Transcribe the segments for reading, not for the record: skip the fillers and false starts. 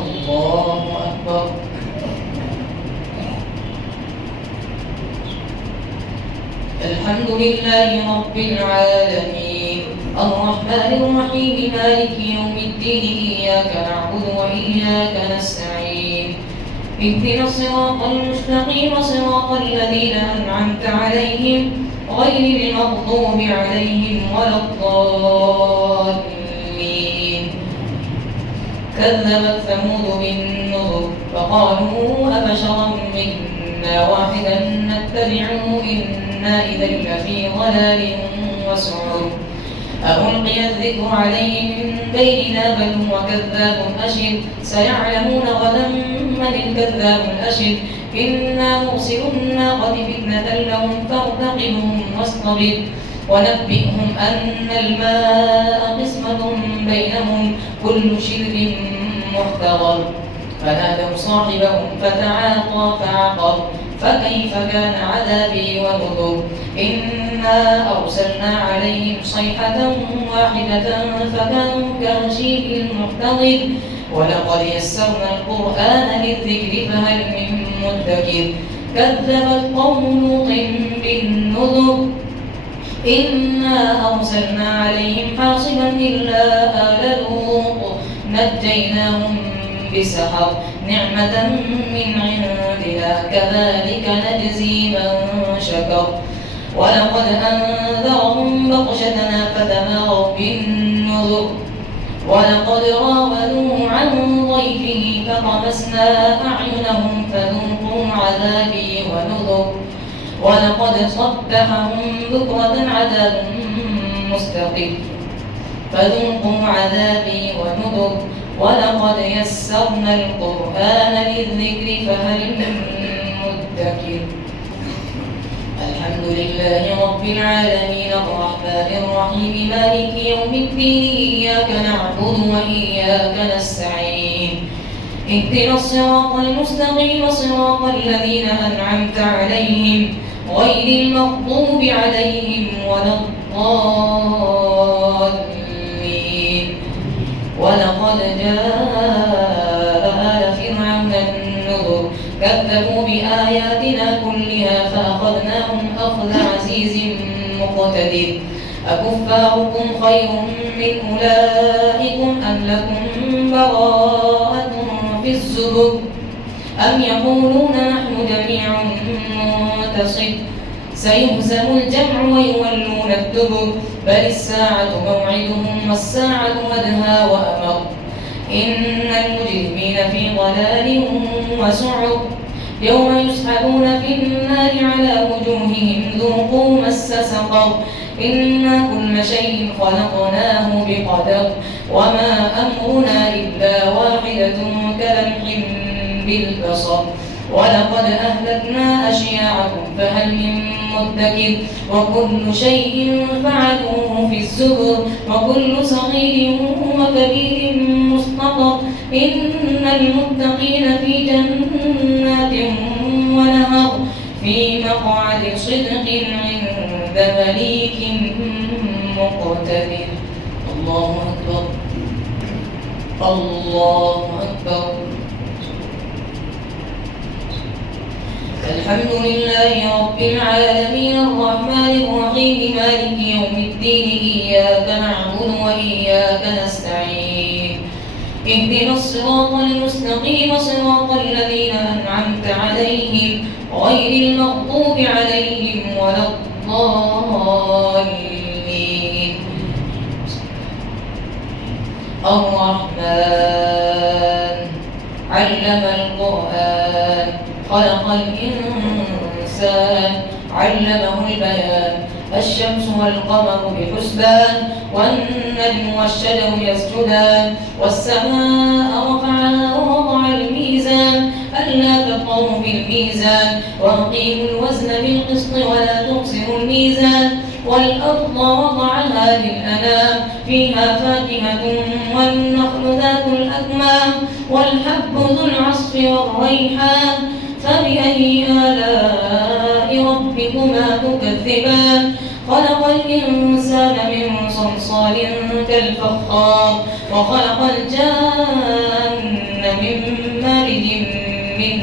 الله أكبر. الحمد لله رب العالمين الرحمن الرحيم مالك يوم الدين إياك نعبد وإياك نستعين اهدنا الصراط المستقيم صراط الذين أنعمت عليهم غير المغضوب عليهم ولا الضالين. كذبت ثمود بالنذر فقالوا أبشرا منا واحدا نتبعه إنا إذا لفي ضلال وسعر ألقي الذكر عليه من بيننا بل هو كذاب أشر سيعلمون غدا من الكذاب الأشر إنا مرسل الناقة فتنة لهم فارتقبهم واصطبر ونبئهم أن الماء قسمة بينهم كل شرب محتضر فنادوا صاحبهم فتعاطى فعقر فكيف كان عذابي ونذر إنا أرسلنا عليهم صيحة واحدة فكانوا كهشيم المحتضر ولقد يسرنا القرآن للذكر فهل من مدكر كذبت قوم لوط بالنذر إنا أرسلنا عليهم حاصبا إلا آل لوط نجيناهم بسحر نعمة من عندنا كذلك نجزي من شكر ولقد أنذرهم بطشتنا فتماروا بالنذر ولقد راودوه عن ضيفه فطمسنا أعينهم فذوقوا عذابي ونذر ولقد صبحهم بكرة عذاب مستقر فذوقوا عذابي ونذر ولقد يسرنا القرآن للذكر فهل من مدكر. الحمد لله رب العالمين الرحمن الرحيم مالك يوم الدين إياك نعبد وإياك نستعين اهدنا الصراط المستقيم صراط الذين أنعمت عليهم غير المغضوب عليهم ولا الضالين. ولقد جاء آل فرعون النذر كذبوا بآياتنا كلها فأخذناهم أخذ عزيز مقتدر أكفاركم خير من أولئكم أم لكم براءة في الزبر أم يقولون نحن جميع منتصر سيهزم الجمع ويولون الدبر بل الساعة موعدهم والساعة أدهى وأمر إن المجرمين في ضلال وسعر يوم يسحبون في النار على وجوههم ذوقوا مس سقر إنا كل شيء خلقناه بقدر وما أمرنا إلا واحدة كلمح بالبصر ولقد أهلكنا أشياعكم فهل من مدكر وكل شيء فعلوه في الزبر وكل صغير وكبير مستقر إن المتقين في جنات ونهر في مقعد صدق عند مليك مقتدر. الله أكبر الله أكبر. الحمد لله رب العالمين الرحمن الرحيم مالك يوم الدين إياك نعبد وإياك نستعين اهدنا الصراط المستقيم صراط الذين أنعمت عليهم غير المغضوب عليهم ولا الضالين. الرحمن علم القرآن خلق الإنسان علمه البيان الشمس والقمر بحسبان والنجم والشجر يسجدان والسماء رفعها ووضع الميزان ألا تطغوا في الميزان وأقيموا الوزن بالقسط ولا تخسروا الميزان والأرض وضعها للأنام فيها فاكهة والنخل ذات الأكمام والحب ذو العصف والريحان فبأي آلاء ربكما تكذبان خلق الإنسان من صلصال كالفخار وخلق الجان من من مارج من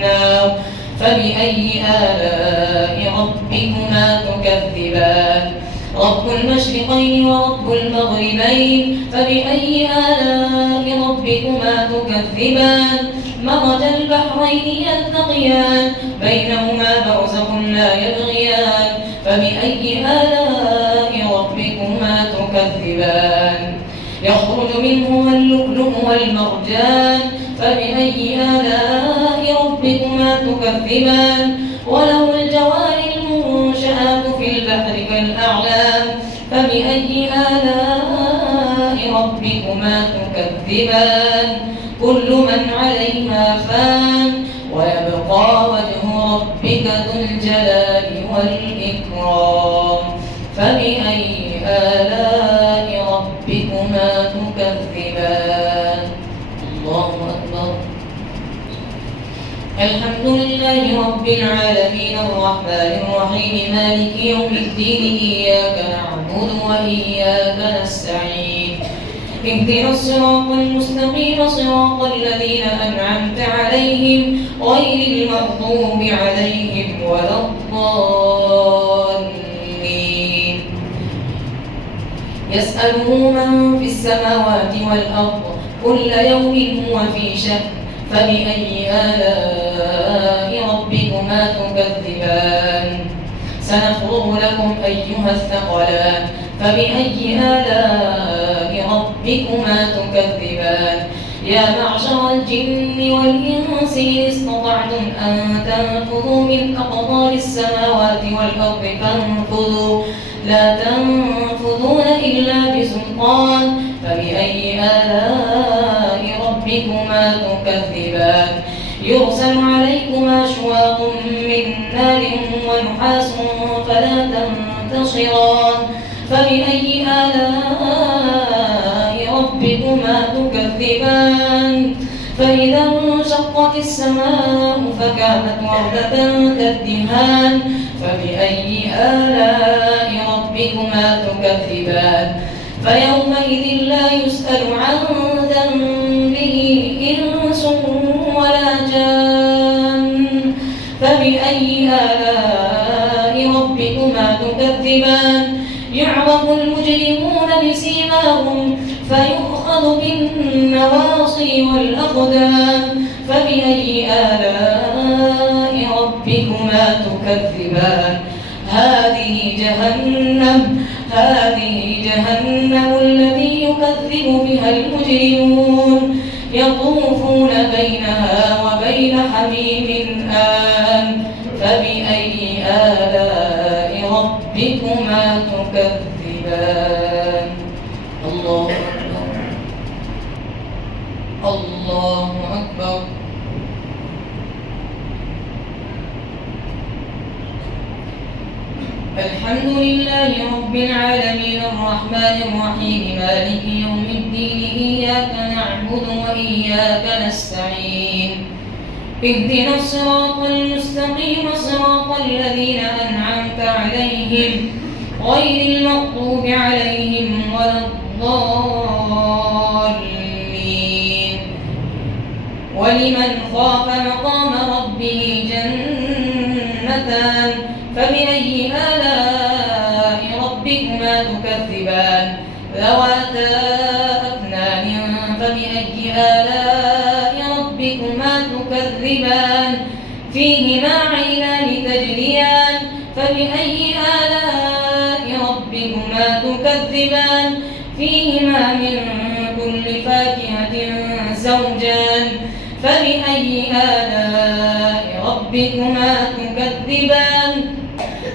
نار فبأي آلاء ربكما تكذبان رب المشرقين ورب المغربين فبأي آلاء ربكما تكذبان مرج البحرين يلتقيان بينهما برزخ لا يبغيان فبأي آلاء ربكما تكذبان يخرج منهما اللؤلؤ والمرجان فبأي آلاء ربكما تكذبان وله الجوار المنشآت في البحر كالأعلام فبأي آلاء ربكما تكذبان كل من عليها فان ويبقى وجه ربك ذو الجلال والإكرام فبأي آلاء ربكما تكذبان الله أكبر الحمد لله رب العالمين الرحمن الرحيم مالك يوم الدين إياك نعبد وإياك نستعين اهدنا الصراط المستقيم صراط الذين أنعمت عليهم غير المغضوب عليهم ولا الضالين يسأله من في السماوات والأرض كل يوم هو في شأن فبأي آلاء ربكما تكذبان سنفرغ لكم أيها الثقلان فبأي آلاء ربكما تكذبان يا معشر الجن والإنس إن استطعتم أن تنفذوا من أقطار السماوات والأرض فانفذوا لا تنفذون إلا بسلطان فبأي آلاء ربكما تكذبان يرسل عليكما شواظ من نار ونحاس فلا تنتصران فبأي آلاء ربكما تكذبان فإذا انشقت السماء فكانت وردة كالدهان فبأي آلاء ربكما تكذبان فيومئذ لا يسأل عن ذنبه إنس ولا جان فبأي آلاء ربكما تكذبان يعرف المجرمون بسيماهم فيؤخذ بالنواصي والأقدام فبأي آلاء ربكما تكذبان هذه جهنم الذي يكذب بها المجرمون يطوفون بينها وبين حميم آن فبأي آلاء ربكما تكذبان الله أكبر الله أكبر الحمد لله رب العالمين الرحمن الرحيم مالك يوم الدين إياك نعبد وإياك نستعين اهدنا الصراط المستقيم صراط الذين أنعمت عليهم غير المغضوب عليهم ولا الضالين ولمن خاف مقام ربه جنتان فبأي آلاء ربكما تكذبان ذواتا أفنان فبأي آلاء ربكما تكذبان فيهما عينان تجريان فبأي آلاء ربكما تكذبان فيهما من كل فاكهة زوجان فبأي آلاء ربكما تكذبان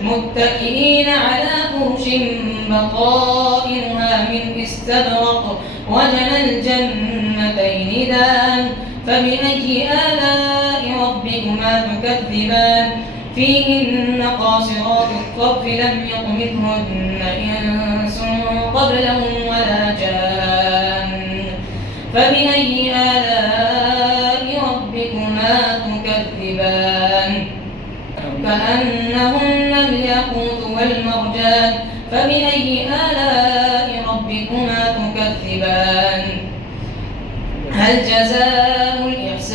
متكئين على فرش بطائنها من استبرق وجنى الجنتين دان فبأي آلاء ربكما تكذبان فيهن قاصرات الطرف لم يطمثهن إنس قبلهم ولا جان فبأي آلاء ربكما تكذبان كأنهن الياقوت والمرجان فبأي آلاء ربكما تكذبان هل جزاء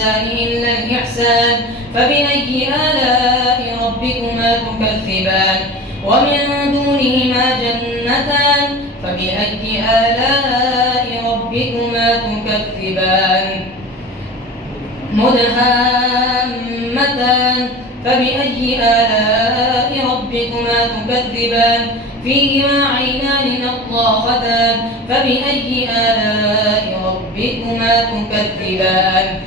الإحسان إلا الإحسان فبأي آلاء ربكما تكذبان ومن دونهما جنتان فبأي آلاء ربكما تكذبان مدهامتان فبأي آلاء ربكما تكذبان فيهما عينان نضاختان فبأي آلاء ربكما تكذبان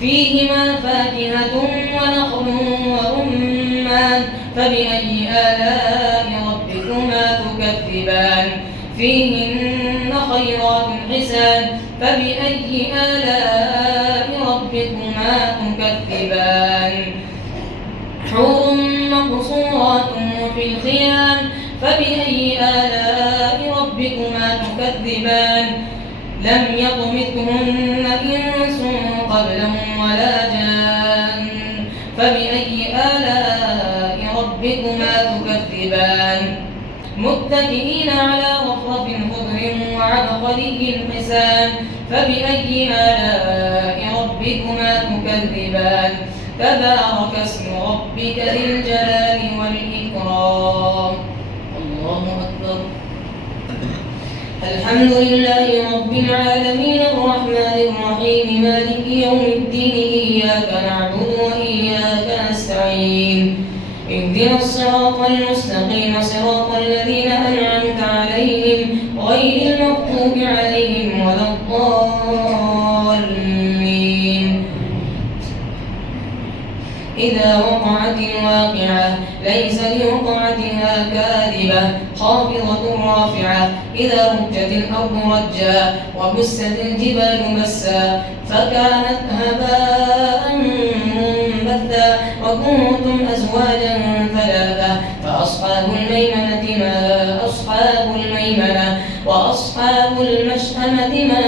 فيهما فاكهة ونخل ورمان فبأي آلاء ربكما تكذبان فيهن خيرات حسان فبأي آلاء ربكما تكذبان حور مقصورات في الخيام فبأي آلاء ربكما تكذبان لم يطمثهن إنس قبلهم ولا جان فبأي آلاء ربكما تكذبان متكئين على رفرف خضر وعبقري حسان فبأي آلاء ربكما تكذبان تبارك اسم ربك ذي الجلال والإكرام الله أكبر الحمد لله رب العالمين الرحمن الرحيم مالك يوم الدين إياك نعبد وإياك نستعين اهدنا الصراط المستقيم صراط الذين أنعمت عليهم غير المغضوب عليهم ولا الضالين إذا وقعت الواقعة ليس لوقعتها كاذبة خافضة رافعة إذا رجت الأرض رجا وبست الجبال بسا فكانت هباء منبثا وكنتم أزواجا ثلاثة فأصحاب الميمنة ما أصحاب الميمنة وأصحاب المشأمة ما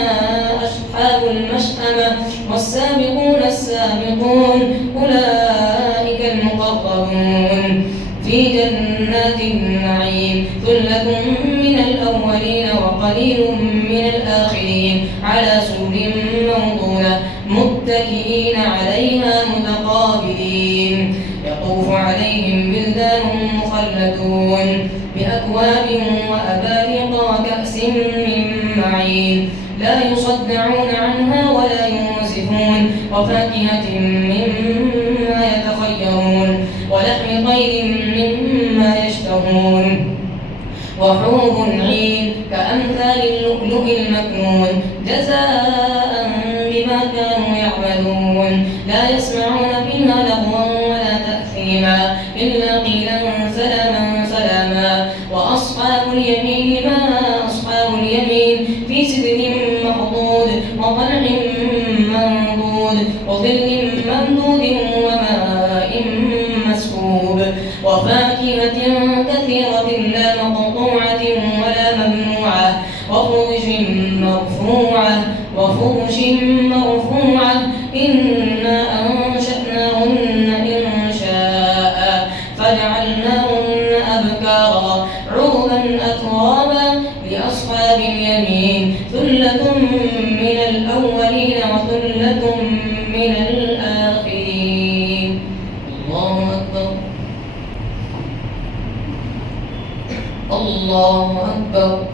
أصحاب المشأمة والسابقون السابقون أولئك المقربون في جنات النعيم ثلة من الأولين وقليل من الآخرين على سرر موضونة متكئين عليها متقابلين يطوف عليهم بلدان مخلدون بأكواب وأباريق وكأس من معين لا يصدعون عنها ولا ينزفون وفاكهة مما يتخيرون ولحم طير مما يشتهون وحور عين كأمثال اللؤلؤ المكنون جزاء بما كانوا يعملون لا يسمعون فيها لغوا ولا تأثيما إلا قيلا سلاما سلاما وأصحاب اليمين ما أصحاب اليمين في سدر مخضود وطلع منضود وظل ممدود وماء مسكوب وفاكهة كثيرة لا مقطوعة ولا ممنوعة وفرش مرفوعة إنا أنشأناهن إنشاء فجعلناهن أبكارا عربا أترابا لأصحاب اليمين ثلة من الأولين وثلة من الآخرين الله أكبر الله أكبر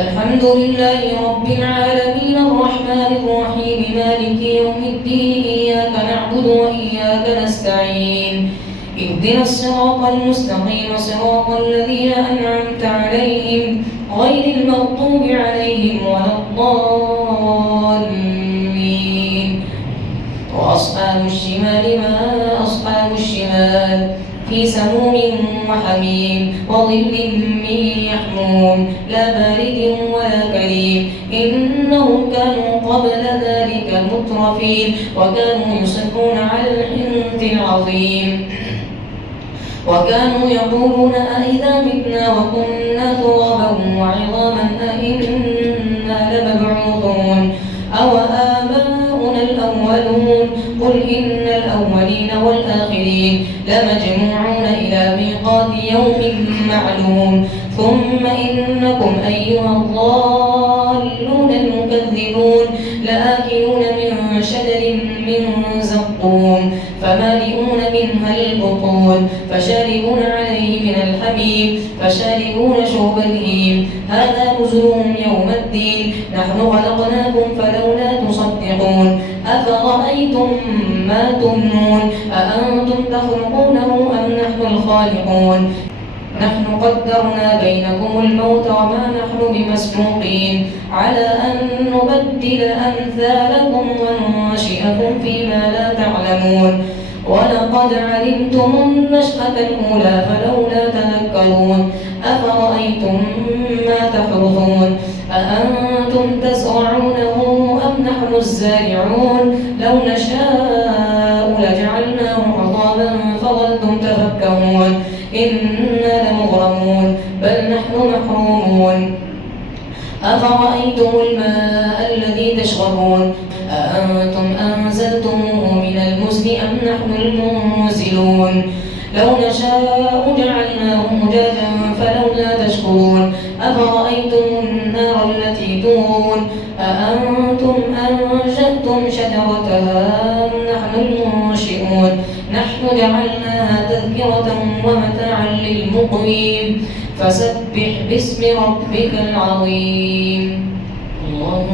الحمد لله رب العالمين الرحمن الرحيم مالك يوم الدين إياك نعبد وإياك نستعين اهدنا الصراط المستقيم صراط الذين أنعمت عليهم غير المغضوب عليهم ولا الضالين وأصحاب الشمال ما أصحاب الشمال في سموم وحميم وظل من يحموم لا بارد ولا كريم إنهم كانوا قبل ذلك مترفين وكانوا يصرون على الحنث العظيم وكانوا يقولون أئذا متنا وكنا ترابا وعظاما أئنا لمبعوثون أو آباؤنا الأولون قل إن الأولين والآخرين لمجموعون إلى ميقات يوم معلوم ثم إنكم أيها الضالون هذا نزلهم يوم الدين نحن خلقناكم فلولا تصدقون أفرأيتم ما تمنون أأنتم تخلقونه أم نحن الخالقون نحن قدرنا بينكم الموت وما نحن بمسبوقين على أن نبدل أمثالكم وننشئكم فيما لا تعلمون ولقد علمتم النشأة الأولى فلولا تذكرون أفرأيتم ما تحرثون أأنتم تزرعونه أم نحن الزارعون لو نشاء لجعلناه حطاما فظلتم تفكهون إنا لمغرمون بل نحن محرومون أفرأيتم الماء الذي تشربون أأنتم أنزلتموه من المزن أم نحن المنزلون لو نشاء جعلناه أجاجا فلولا تشكرون أفرأيتم النار التي تورون أأنتم أنشأتم شجرتها أم نحن المنشئون نحن جعلناها تذكرة ومتاعا للمقوين فسبح باسم ربك العظيم الله